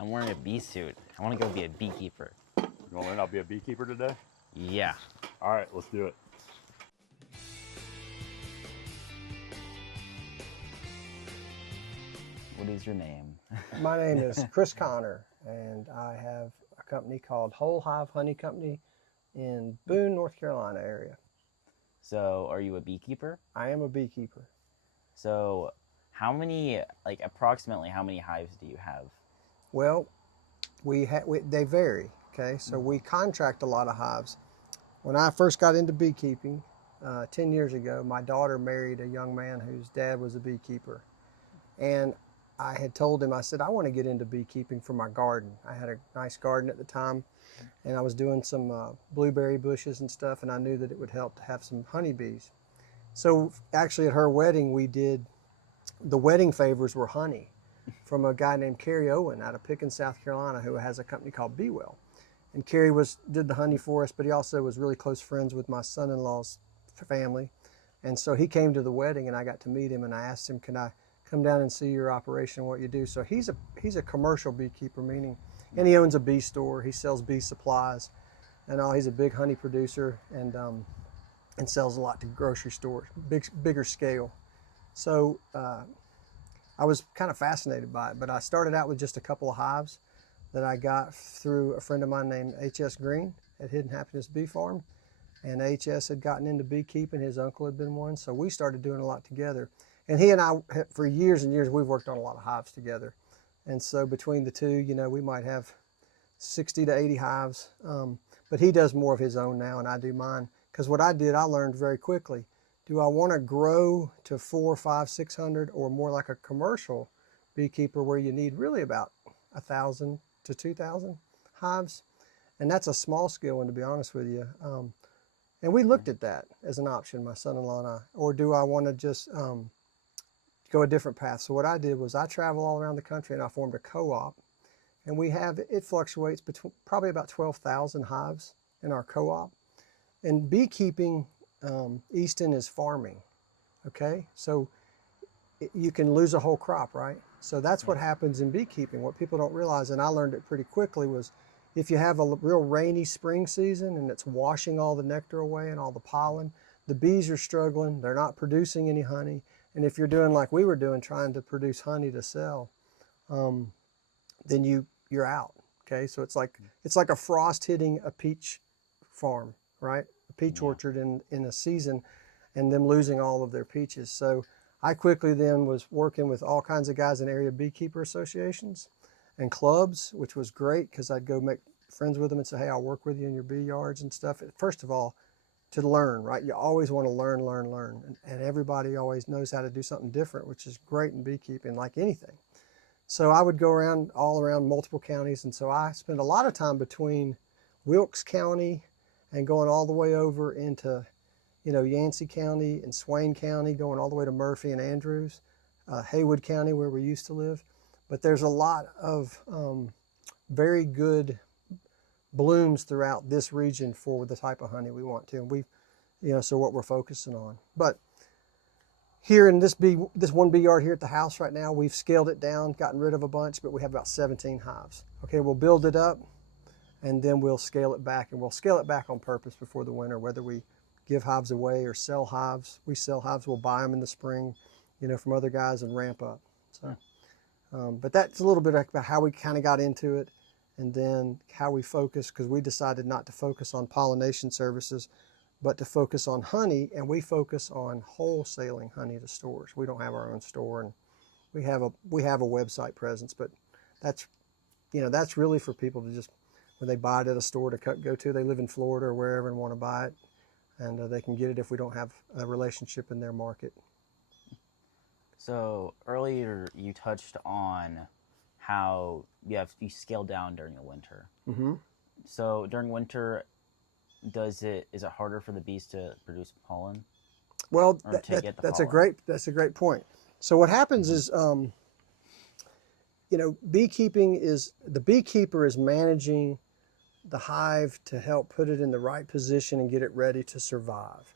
I'm wearing a bee suit. I want to go be a beekeeper. You want to learn how to be a beekeeper today? Yeah. All right, let's do it. What is your name? My name is Chris Connor, and I have a company called Whole Hive Honey Company in Boone, North Carolina area. So, are you a beekeeper? I am a beekeeper. So, how many, like approximately how many hives do you have? Well, they vary, okay? So we contract a lot of hives. When I first got into beekeeping 10 years ago, my daughter married a young man whose dad was a beekeeper. And I had told him, I said, I want to get into beekeeping for my garden. I had a nice garden at the time, and I was doing some blueberry bushes and stuff, and I knew that it would help to have some honeybees. So actually at her wedding, the wedding favors were honey from a guy named Kerry Owen out of Pickens, South Carolina, who has a company called Be Well. And Kerry did the honey for us, but he also was really close friends with my son-in-law's family. And so he came to the wedding, and I got to meet him, and I asked him, can I come down and see your operation, what you do? So he's a commercial beekeeper, meaning, and he owns a bee store. He sells bee supplies and all. He's a big honey producer and sells a lot to grocery stores, bigger scale. So I was kind of fascinated by it, but I started out with just a couple of hives that I got through a friend of mine named H.S. Green at Hidden Happiness Bee Farm. And H.S. had gotten into beekeeping. His uncle had been one. So we started doing a lot together. And he and I, for years and years, we've worked on a lot of hives together. And so between the two, you know, we might have 60 to 80 hives. But he does more of his own now, and I do mine. Because what I did, I learned very quickly. Do I want to grow to 400, 500, 600, or more like a commercial beekeeper where you need really about 1,000 to 2,000 hives? And that's a small scale one, to be honest with you. And we looked at that as an option, my son-in-law and I. Or do I want to just go a different path? So what I did was I travel all around the country, and I formed a co-op. And it fluctuates between probably about 12,000 hives in our co-op. And beekeeping, Easton is farming, okay? So you can lose a whole crop, right? So that's what happens in beekeeping. What people don't realize, and I learned it pretty quickly, was if you have a real rainy spring season and it's washing all the nectar away and all the pollen, the bees are struggling, they're not producing any honey. And if you're doing like we were doing, trying to produce honey to sell, then you're out, okay? So it's like a frost hitting a peach farm, right? A peach orchard in a season, and them losing all of their peaches. So I quickly then was working with all kinds of guys in area beekeeper associations and clubs, which was great because I'd go make friends with them and say, hey, I'll work with you in your bee yards and stuff. First of all, to learn, right? You always want to learn. And everybody always knows how to do something different, which is great in beekeeping, like anything. So I would go all around multiple counties. And so I spent a lot of time between Wilkes County and going all the way over into, Yancey County and Swain County, going all the way to Murphy and Andrews, Haywood County, where we used to live. But there's a lot of very good blooms throughout this region for the type of honey we want to. And so what we're focusing on. But here in this one bee yard here at the house right now, we've scaled it down, gotten rid of a bunch, but we have about 17 hives. Okay, we'll build it up, and then we'll scale it back, and we'll scale it back on purpose before the winter, whether we give hives away or sell hives. We sell hives, we'll buy them in the spring, from other guys and ramp up. So, but that's a little bit about how we kind of got into it, and then how we focus, because we decided not to focus on pollination services, but to focus on honey, and we focus on wholesaling honey to stores. We don't have our own store, and we have a website presence, but that's really for people to just, when they buy it at a store to go to, they live in Florida or wherever and want to buy it, and they can get it if we don't have a relationship in their market. So earlier you touched on how you scale down during the winter. Mm-hmm. So during winter, is it harder for the bees to produce pollen? Well, that's a great point. So what happens is, beekeeping is, the beekeeper is managing the hive to help put it in the right position and get it ready to survive.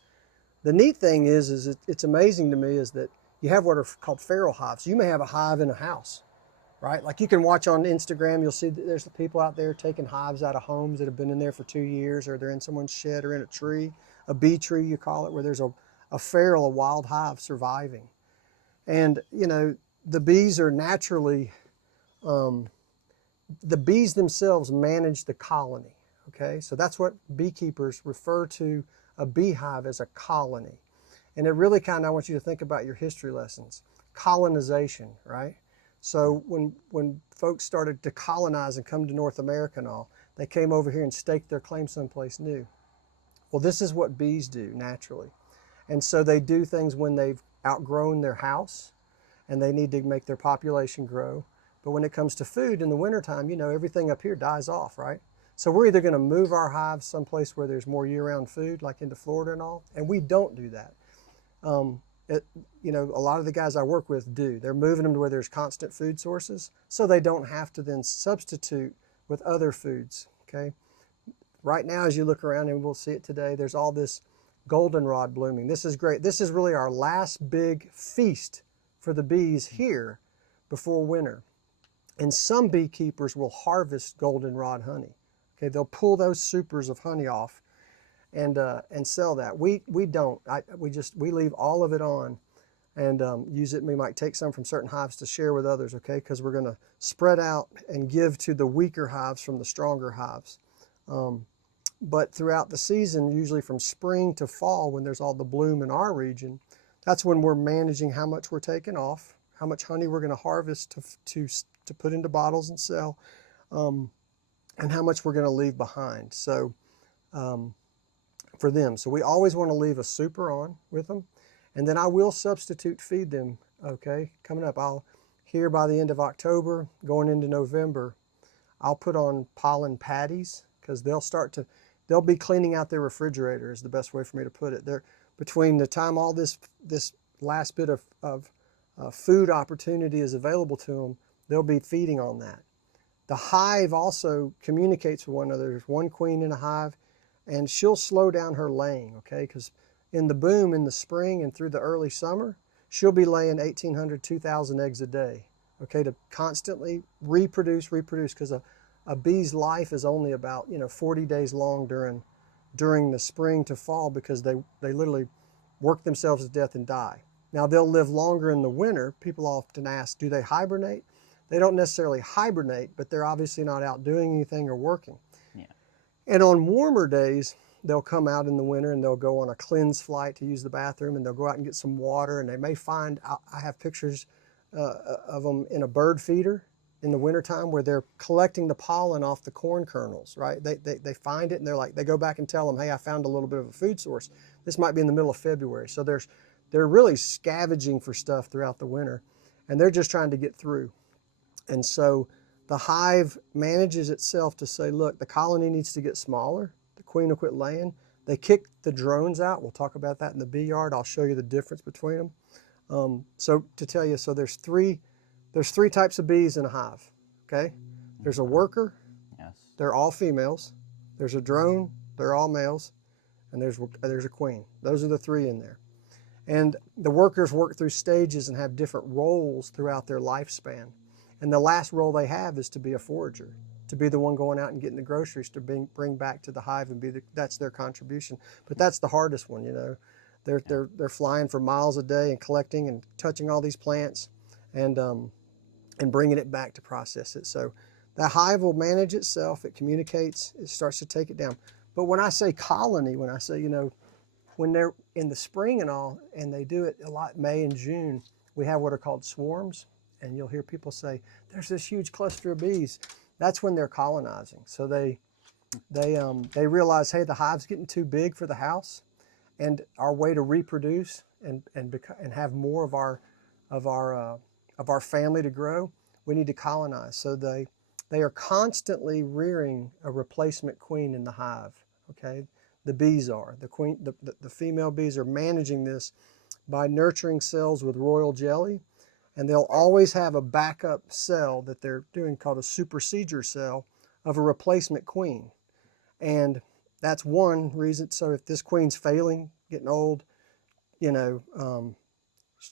The neat thing is it's amazing to me is that you have what are called feral hives. You may have a hive in a house, right? Like you can watch on Instagram, you'll see that there's the people out there taking hives out of homes that have been in there for 2 years, or they're in someone's shed or in a tree, a bee tree you call it, where there's a feral, a wild hive surviving. And, you know, the bees are naturally, the bees themselves manage the colony, okay? So that's what beekeepers refer to a beehive as, a colony. And it really kind of, I want you to think about your history lessons. Colonization, right? So when folks started to colonize and come to North America and all, they came over here and staked their claim someplace new. Well, this is what bees do naturally. And so they do things when they've outgrown their house and they need to make their population grow. But when it comes to food in the wintertime, you know, everything up here dies off, right? So we're either going to move our hives someplace where there's more year-round food, like into Florida and all, and we don't do that. You know, a lot of the guys I work with do. They're moving them to where there's constant food sources, so they don't have to then substitute with other foods, okay? Right now, as you look around, and we'll see it today, there's all this goldenrod blooming. This is great. This is really our last big feast for the bees here before winter. And some beekeepers will harvest goldenrod honey. Okay, they'll pull those supers of honey off and sell that. We don't. We leave all of it on and use it. We might take some from certain hives to share with others, okay? Because we're going to spread out and give to the weaker hives from the stronger hives. But throughout the season, usually from spring to fall, when there's all the bloom in our region, that's when we're managing how much we're taking off, how much honey we're going to harvest to put into bottles and sell, and how much we're going to leave behind. So for them. So we always want to leave a super on with them. And then I will substitute feed them, okay? Coming up, here by the end of October, going into November, I'll put on pollen patties, because they'll be cleaning out their refrigerator, is the best way for me to put it. They're, between the time all this last bit of food opportunity is available to them, they'll be feeding on that. The hive also communicates with one another. There's one queen in a hive, and she'll slow down her laying, okay? Because in the boom in the spring and through the early summer, she'll be laying 1,800, 2,000 eggs a day, okay, to constantly reproduce, because a bee's life is only about 40 days long during the spring to fall, because they literally work themselves to death and die. Now they'll live longer in the winter. People often ask, do they hibernate? They don't necessarily hibernate, but they're obviously not out doing anything or working. Yeah. And on warmer days, they'll come out in the winter and they'll go on a cleanse flight to use the bathroom, and they'll go out and get some water, and they may find, I have pictures of them in a bird feeder in the wintertime where they're collecting the pollen off the corn kernels, right? They find it and they go back and tell them, hey, I found a little bit of a food source. This might be in the middle of February. So they're really scavenging for stuff throughout the winter, and they're just trying to get through. And so the hive manages itself to say, look, the colony needs to get smaller. The queen will quit laying. They kick the drones out. We'll talk about that in the bee yard. I'll show you the difference between them. So to tell you, so there's three types of bees in a hive, okay? There's a worker. Yes. They're all females. There's a drone. They're all males. And there's a queen. Those are the three in there. And the workers work through stages and have different roles throughout their lifespan. And the last role they have is to be a forager, to be the one going out and getting the groceries to bring back to the hive, and that's their contribution. But that's the hardest one, They're flying for miles a day and collecting and touching all these plants and bringing it back to process it. So the hive will manage itself. It communicates. It starts to take it down. But when I say colony, when I say, when they're in the spring and all, and they do it a lot, May and June, we have what are called swarms. And you'll hear people say, there's this huge cluster of bees. That's when they're colonizing. So they realize, hey, the hive's getting too big for the house, and our way to reproduce and have more of our family to grow, we need to colonize. So they are constantly rearing a replacement queen in the hive. Okay, the bees are the female bees are managing this by nurturing cells with royal jelly. And they'll always have a backup cell that they're doing called a supersedure cell of a replacement queen. And that's one reason. So if this queen's failing, getting old,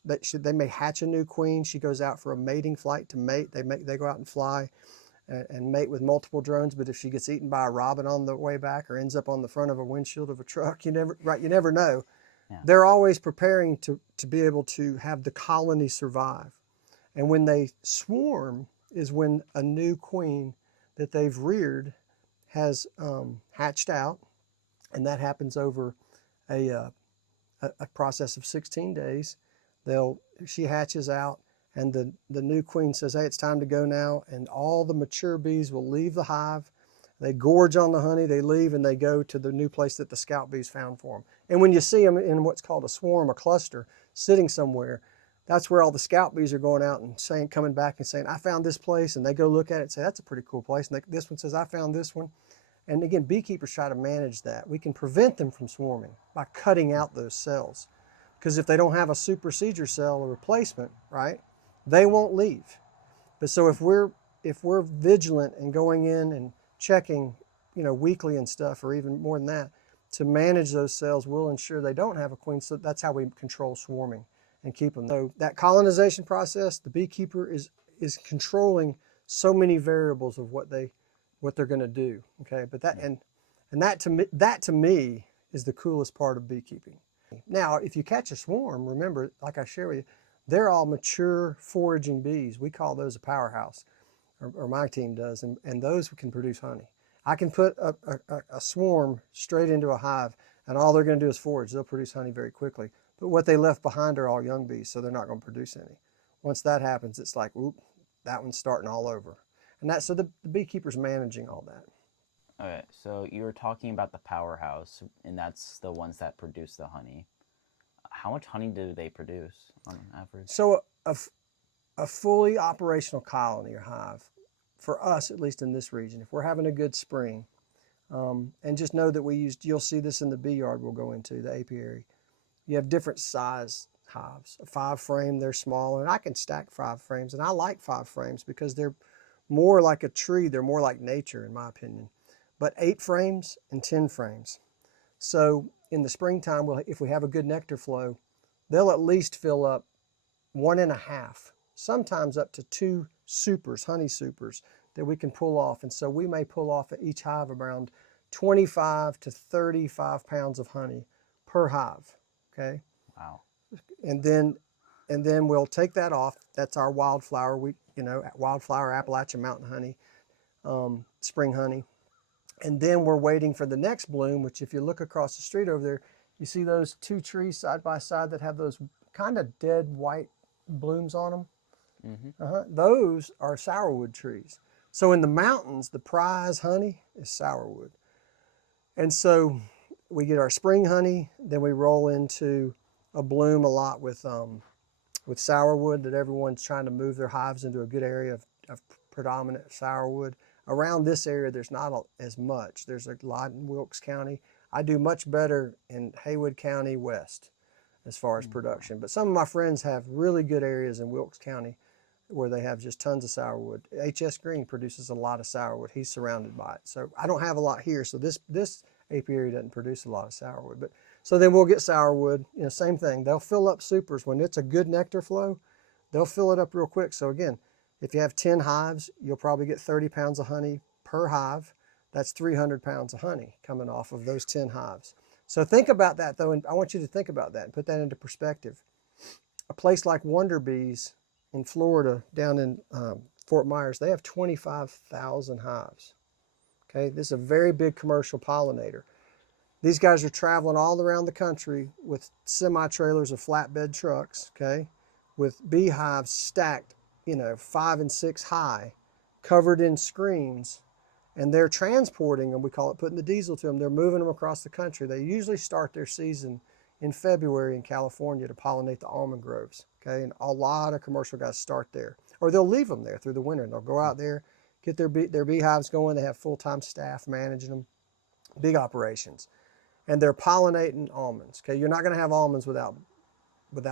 They may hatch a new queen. She goes out for a mating flight to mate. They go out and fly and mate with multiple drones. But if she gets eaten by a robin on the way back or ends up on the front of a windshield of a truck, you never know. Yeah. They're always preparing to be able to have the colony survive. And when they swarm is when a new queen that they've reared has hatched out, and that happens over a process of 16 days. She hatches out, and the new queen says, hey, it's time to go now, and all the mature bees will leave the hive. They gorge on the honey, they leave, and they go to the new place that the scout bees found for them. And when you see them in what's called a swarm, a cluster, sitting somewhere, that's where all the scout bees are going out and coming back and saying, I found this place, and they go look at it and say, that's a pretty cool place, and this one says, I found this one. And again, beekeepers try to manage that. We can prevent them from swarming by cutting out those cells. Because if they don't have a supersedure cell or replacement, right, they won't leave. But so if we're vigilant and going in and checking, weekly and stuff, or even more than that, to manage those cells, we'll ensure they don't have a queen. So that's how we control swarming and keep them. So that colonization process, the beekeeper is controlling so many variables of what they're going to do. Okay, but that to me is the coolest part of beekeeping. Now, if you catch a swarm, remember, like I shared with you, they're all mature foraging bees. We call those a powerhouse, or my team does, and those can produce honey. I can put a swarm straight into a hive, and all they're going to do is forage. They'll produce honey very quickly. But what they left behind are all young bees, so they're not going to produce any. Once that happens, it's like, whoop, that one's starting all over. And so the beekeeper's managing all that. Okay, so you were talking about the powerhouse, and that's the ones that produce the honey. How much honey do they produce on average? So a fully operational colony or hive, for us, at least in this region, if we're having a good spring, and just know that you'll see this in the bee yard we'll go into, the apiary. You have different size hives. A 5-frame, they're smaller, and I can stack 5 frames, and I like 5 frames because they're more like a tree. They're more like nature, in my opinion. But 8 frames and 10 frames. So in the springtime, if we have a good nectar flow, they'll at least fill up 1.5, sometimes up to 2 supers, honey supers, that we can pull off. And so we may pull off at each hive around 25 to 35 pounds of honey per hive. Okay. Wow. And then we'll take that off. That's our wildflower. Wildflower Appalachian Mountain honey, spring honey. And then we're waiting for the next bloom, which if you look across the street over there, you see those 2 trees side by side that have those kind of dead white blooms on them. Mm-hmm. Those are sourwood trees. So in the mountains, the prize honey is sourwood. And so we get our spring honey, then we roll into a bloom a lot with sourwood, that everyone's trying to move their hives into a good area of predominant sourwood. Around this area, there's not as much. There's a lot in Wilkes County. I do much better in Haywood County West as far as production. But some of my friends have really good areas in Wilkes County where they have just tons of sourwood. H.S. Green produces a lot of sourwood. He's surrounded by it. So I don't have a lot here. So this apiary doesn't produce a lot of sourwood. But so then we'll get sourwood. Same thing. They'll fill up supers. When it's a good nectar flow, they'll fill it up real quick. So again, if you have 10 hives, you'll probably get 30 pounds of honey per hive. That's 300 pounds of honey coming off of those 10 hives. So think about that, though, and I want you to think about that and put that into perspective. A place like Wonder Bees in Florida, down in Fort Myers, they have 25,000 hives. Okay, this is a very big commercial pollinator. These guys are traveling all around the country with semi-trailers of flatbed trucks, okay, with beehives stacked 5 and 6 high, covered in screens, and they're transporting them. We call it putting the diesel to them. They're moving them across the country. They usually start their season in February in California to pollinate the almond groves. Okay, and a lot of commercial guys start there, or they'll leave them there through the winter, and they'll go out there, get their beehives going. They have full-time staff managing them, big operations, and they're pollinating almonds. Okay, you're not going to have almonds without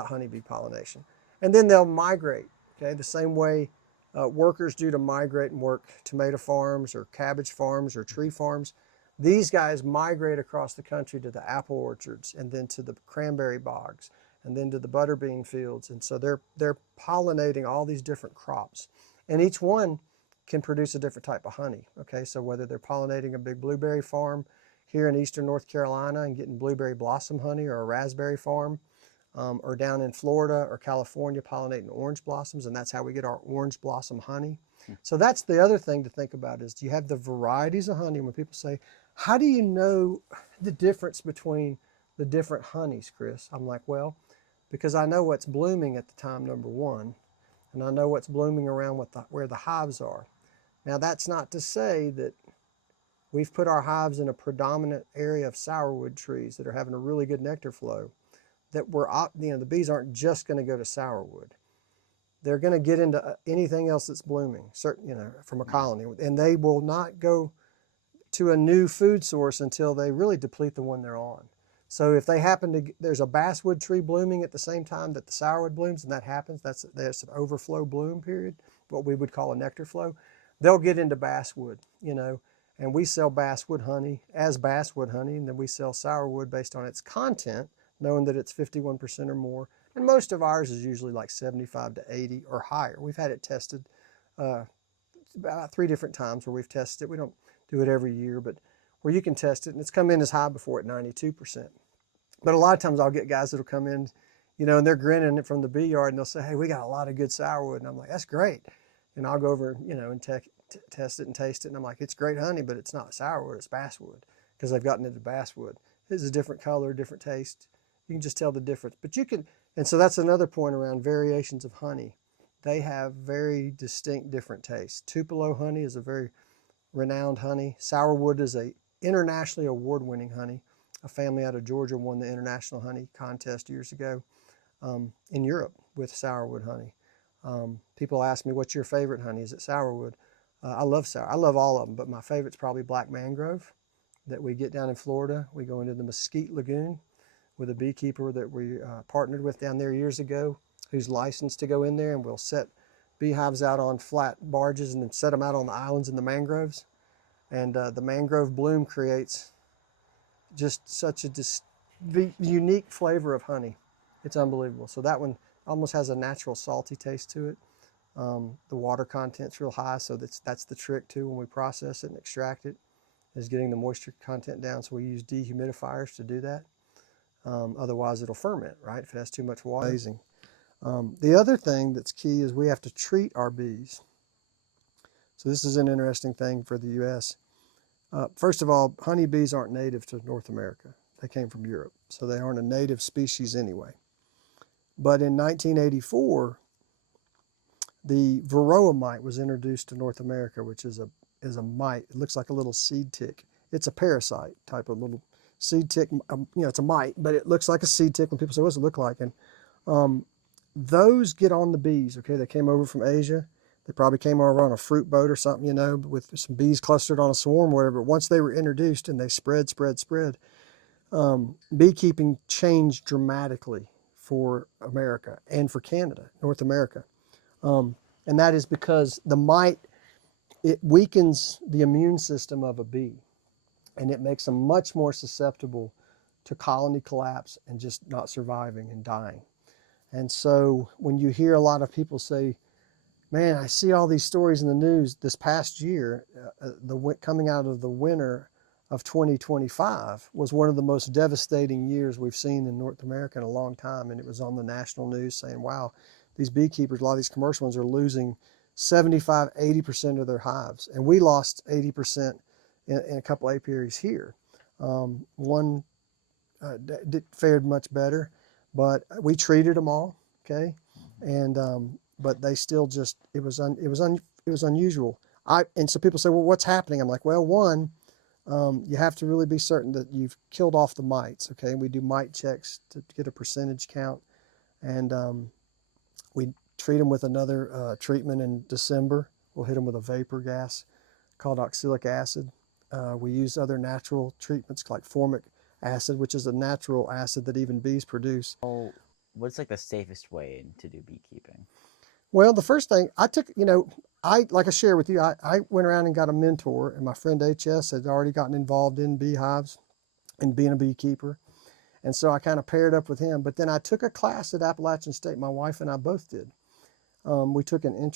honeybee pollination, and then they'll migrate. Okay, the same way workers do to migrate and work tomato farms or cabbage farms or tree farms. These guys migrate across the country to the apple orchards and then to the cranberry bogs and then to the butterbean fields. And so they're pollinating all these different crops. And each one can produce a different type of honey. Okay, so whether they're pollinating a big blueberry farm here in eastern North Carolina and getting blueberry blossom honey, or a raspberry farm, or down in Florida or California pollinating orange blossoms, and that's how we get our orange blossom honey. So that's the other thing to think about, is you have the varieties of honey. When people say, how do you know the difference between the different honeys, Chris? I'm like, well, because I know what's blooming at the time, number one, and I know what's blooming around where the hives are. Now, that's not to say that we've put our hives in a predominant area of sourwood trees that are having a really good nectar flow, that the bees aren't just going to go to sourwood. They're going to get into anything else that's blooming, from a colony, and they will not go to a new food source until they really deplete the one they're on. So if they happen to, there's a basswood tree blooming at the same time that the sourwood blooms, and that happens, that's an overflow bloom period, what we would call a nectar flow, they'll get into basswood, and we sell basswood honey as basswood honey, and then we sell sourwood based on its content, knowing that it's 51% or more. And most of ours is usually like 75 to 80 or higher. We've had it tested about 3 different times where we've tested it. We don't do it every year, but where you can test it, and it's come in as high before at 92%. But a lot of times I'll get guys that'll come in, and they're grinning from the bee yard, and they'll say, hey, we got a lot of good sourwood. And I'm like, that's great. And I'll go over, and test it and taste it. And I'm like, it's great honey, but it's not sourwood, it's basswood, because they've gotten into basswood. It's a different color, different taste. You can just tell the difference. But you can, and so that's another point around variations of honey. They have very distinct different tastes. Tupelo honey is a very renowned honey. Sourwood is a internationally award-winning honey. A family out of Georgia won the international honey contest years ago in Europe with sourwood honey. People ask me, what's your favorite honey? Is it sourwood? I love all of them, but my favorite's probably black mangrove that we get down in Florida. We go into the Mesquite Lagoon with a beekeeper that we partnered with down there years ago, who's licensed to go in there, and we'll set beehives out on flat barges and then set them out on the islands in the mangroves. And the mangrove bloom creates just such a unique flavor of honey. It's unbelievable. So that one almost has a natural salty taste to it. The water content's real high, so that's the trick too when we process it and extract it, is getting the moisture content down. So we use dehumidifiers to do that. Otherwise it'll ferment, right, if it has too much water. Amazing. The other thing that's key is we have to treat our bees. So this is an interesting thing for the U.S. First of all, honeybees aren't native to North America. They came from Europe, so they aren't a native species anyway. But in 1984, the varroa mite was introduced to North America, which is a mite. It looks like a little seed tick. It's a parasite type of little seed tick. It's a mite, but it looks like a seed tick. When people say, what's it look like? And those get on the bees, okay? They came over from Asia. They probably came over on a fruit boat or something, with some bees clustered on a swarm or whatever. Once they were introduced and they spread, beekeeping changed dramatically for America and for Canada, North America. And that is because the mite, it weakens the immune system of a bee, and it makes them much more susceptible to colony collapse and just not surviving and dying. And so when you hear a lot of people say, man, I see all these stories in the news this past year, coming out of the winter of 2025 was one of the most devastating years we've seen in North America in a long time. And it was on the national news saying, wow, these beekeepers, a lot of these commercial ones, are losing 75, 80% of their hives. And we lost 80% in a couple apiaries here. One fared much better, but we treated them all, okay? And but they still just, it was unusual. And so people say, well, what's happening? I'm like, well, one, you have to really be certain that you've killed off the mites, okay? We do mite checks to get a percentage count, and we treat them with another treatment in December. We'll hit them with a vapor gas called oxalic acid. We use other natural treatments like formic acid, which is a natural acid that even bees produce. So what's like the safest way to do beekeeping? Well, the first thing I took, like I shared with you, I went around and got a mentor, and my friend HS had already gotten involved in beehives and being a beekeeper. And so I kind of paired up with him. But then I took a class at Appalachian State. My wife and I both did. We took an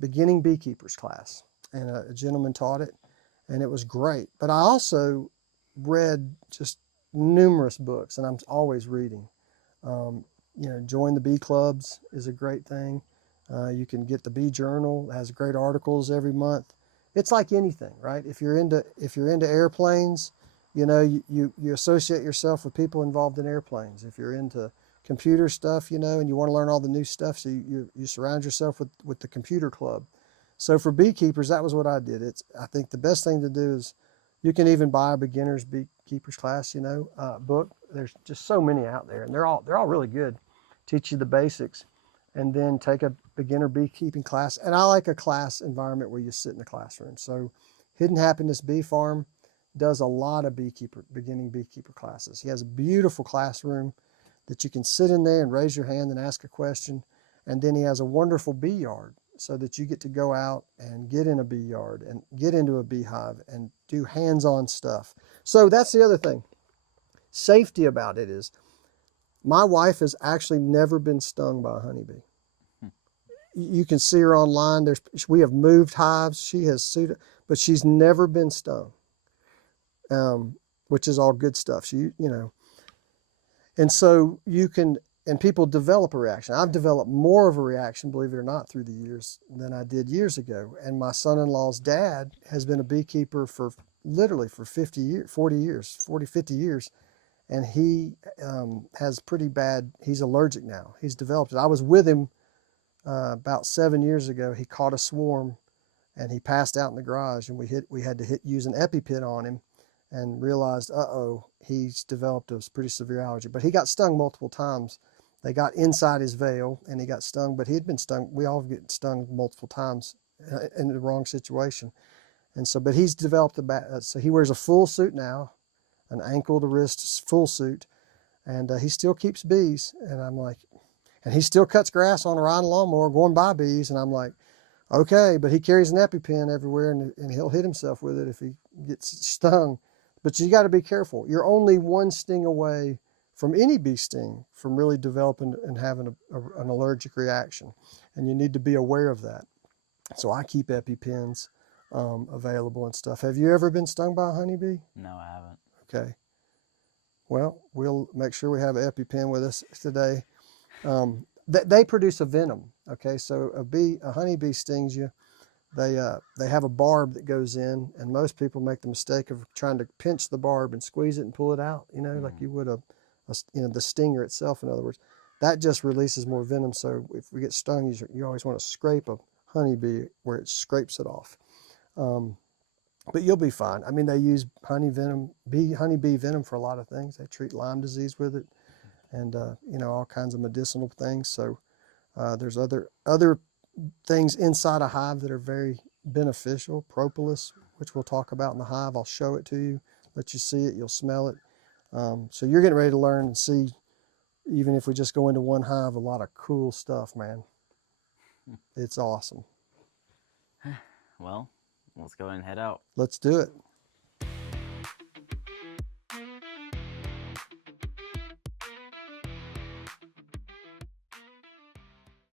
beginning beekeepers class, and a gentleman taught it, and it was great. But I also read just numerous books, and I'm always reading. Join the bee clubs is a great thing. You can get the Bee Journal. It has great articles every month. It's like anything, right? If you're into airplanes, you associate yourself with people involved in airplanes. If you're into computer stuff, and you want to learn all the new stuff, so you surround yourself with the computer club. So for beekeepers, that was what I did. I think the best thing to do is, you can even buy a beginner's beekeepers class, book. There's just so many out there, and they're all really good. Teach you the basics, and then take a beginner beekeeping class. And I like a class environment where you sit in the classroom. So Hidden Happiness Bee Farm does a lot of beginning beekeeper classes. He has a beautiful classroom that you can sit in there and raise your hand and ask a question. And then he has a wonderful bee yard, so that you get to go out and get in a bee yard and get into a beehive and do hands-on stuff. So that's the other thing. Safety about it is, my wife has actually never been stung by a honeybee. You can see her online. We have moved hives. She has sued, but she's never been stung, which is all good stuff. And so and people develop a reaction. I've developed more of a reaction, believe it or not, through the years than I did years ago. And my son-in-law's dad has been a beekeeper for literally for 50 years, 50 years. And he has pretty bad, he's allergic now. He's developed it. I was with him about 7 years ago. He caught a swarm and he passed out in the garage, and we had to use an EpiPen on him, and realized, he's developed a pretty severe allergy. But he got stung multiple times. They got inside his veil and he got stung, but he had been stung. We all get stung multiple times in the wrong situation. And so, but he's developed so he wears a full suit now, an ankle to wrist full suit, and he still keeps bees. And I'm like, and he still cuts grass on a riding lawnmower going by bees. And I'm like, okay, but he carries an EpiPen everywhere, and he'll hit himself with it if he gets stung. But you got to be careful. You're only one sting away from any bee sting from really developing and having an allergic reaction. And you need to be aware of that. So I keep EpiPens available and stuff. Have you ever been stung by a honeybee? No, I haven't. Okay. Well, we'll make sure we have an EpiPen with us today. They produce a venom. Okay, so a honeybee stings you. They have a barb that goes in, and most people make the mistake of trying to pinch the barb and squeeze it and pull it out. Like you would the stinger itself. In other words, that just releases more venom. So if we get stung, you always want to scrape a honeybee where it scrapes it off. But you'll be fine. I mean, they use honeybee venom for a lot of things. They treat Lyme disease with it, and all kinds of medicinal things. So there's other things inside a hive that are very beneficial. Propolis, which we'll talk about in the hive. I'll show it to you, let you see it, you'll smell it. So you're getting ready to learn and see, even if we just go into one hive, a lot of cool stuff, man. It's awesome. Well, let's go ahead and head out. Let's do it.